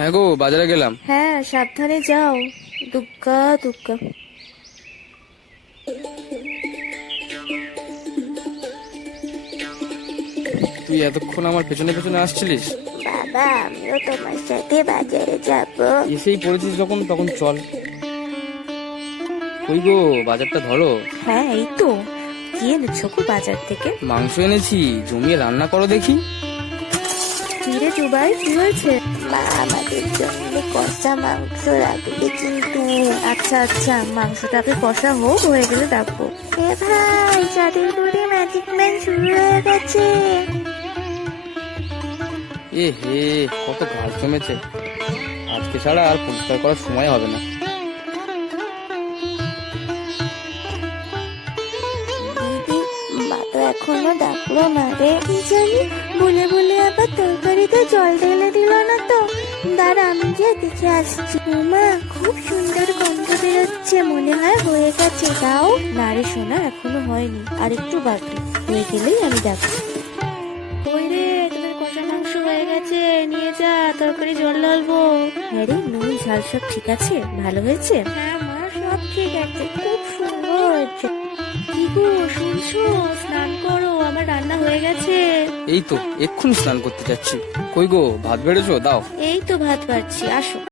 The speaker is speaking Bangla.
হ্যাঁ গো, বাজারে গেলাম। হ্যাঁ, সাবধানে যাও। দুগ্গা দুগ্গা। তুই এতক্ষণ আমার পেছনে পেছনে আসছিলিস? বাবা, আমিও তোমার সাথে বাজারে যাব। এসেই পড়েছিস যখন, তখন চল। কই গো, বাজারটা ধরো। হ্যাঁ, এই তো। কি এনেছো গো বাজার থেকে? মাংস এনেছি, জমিয়ে রান্না করো দেখি। ধীরে জুবাই, কি হয়েছে? মা, আমাদের জন্য কষা মাংস রাখবে কিন্তু। আচ্ছা আচ্ছা, মাংসটাকে কষা হোক, হয়ে গেলে ডাকবো। এ ভাই, চাঁদের গুড়ি ম্যাজিক ম্যান শুরু হয়ে গেছে। এ হে, কত ঘাস জমেছে। আজকে ছাড়া আর পরিষ্কার করার সময় হবে না। দিদি, মা তো এখনো ডাকলো না রে। কি জানি, বলে বলে আবার তরকারিতে জল ঢেলে দিল না তো। দাঁড়া, আমি গিয়ে দেখে আসছি। মা, খুব সুন্দর গন্ধ বেরোচ্ছে, মনে হয় হয়ে গেছে। দাও না রে সোনা, এখনো হয়নি, আর একটু বাকি। হয়ে গেলেই আমি ডাকবো। ওই রে, তোদের কষা মাংস হয়ে গেছে, নিয়ে যা, তরকারি জল ঢালবো। হ্যাঁ রে, নুন ঝাল সব ঠিক আছে? ভালো হয়েছে? হ্যাঁ মা, সব ঠিক আছে, খুব সুন্দর হয়েছে। কি গো, শুনছো? স্নান করো, আমার রান্না হয়ে গেছে। এই তো এক্ষুনি স্নান করতে যাচ্ছি। কই গো, ভাত বেড়েছো? দাও। এই তো ভাত বাড়ছি, আসো।